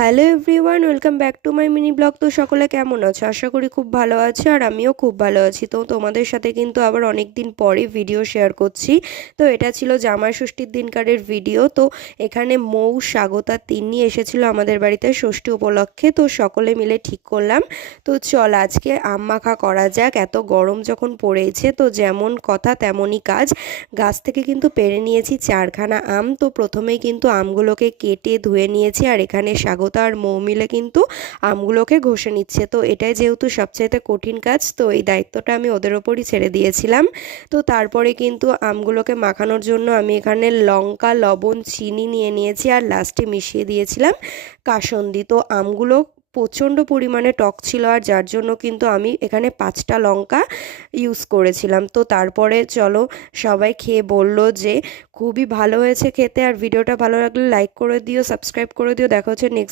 Hello everyone, welcome back to my mini blog. তো সকলে কেমন আছো? আশা করি খুব ভালো আছে, আর আমিও খুব ভালো আছি। তো তোমাদের সাথে কিন্তু আবার অনেক দিন পরে ভিডিও শেয়ার করছি। তো এটা ছিল জামাই ষষ্ঠীর দিনকারের ভিডিও। তো এখানে মৌ, স্বাগতা, তিন্নি এসেছিল আমাদের বাড়িতে ষষ্ঠী উপলক্ষে। তো সকলে মিলে ঠিক করলাম, তো চল আজকে আম মাখা করা যাক। এত গরম যখন পড়েছে, তো যেমন কথা তেমনই কাজ। গাছ থেকে কিন্তু পেড়ে নিয়েছি 4খানা আম। তো প্রথমেই কিন্তু আমগুলোকে কেটে ধুয়ে নিয়েছি, আর এখানে স্বাগতা আর মৌ মিলে কিন্তু আমগুলোকে ঘষে নিচ্ছে। তো এটাই যেহেতু সবচাইতে কঠিন কাজ, তো এই দায়িত্বটা আমি ওদের ওপরই ছেড়ে দিয়েছিলাম। তো তারপরে কিন্তু আমগুলোকে মাখানোর জন্য আমি এখানে লঙ্কা, লবণ, চিনি নিয়ে নিয়েছি, আর লাস্টে মিশিয়ে দিয়েছিলাম কাসন্দি। তো আমগুলো প্রচণ্ড পরিমাণে টক ছিল, আর যার জন্য কিন্তু আমি এখানে 5টা লঙ্কা ইউজ করেছিলাম। তো তারপরে চলো, সবাই খেয়ে বলল যে খুবই ভালো হয়েছে খেতে। আর ভিডিওটা ভালো লাগলে লাইক করে দিও, সাবস্ক্রাইব করে দিও। দেখা হচ্ছে নেক্সট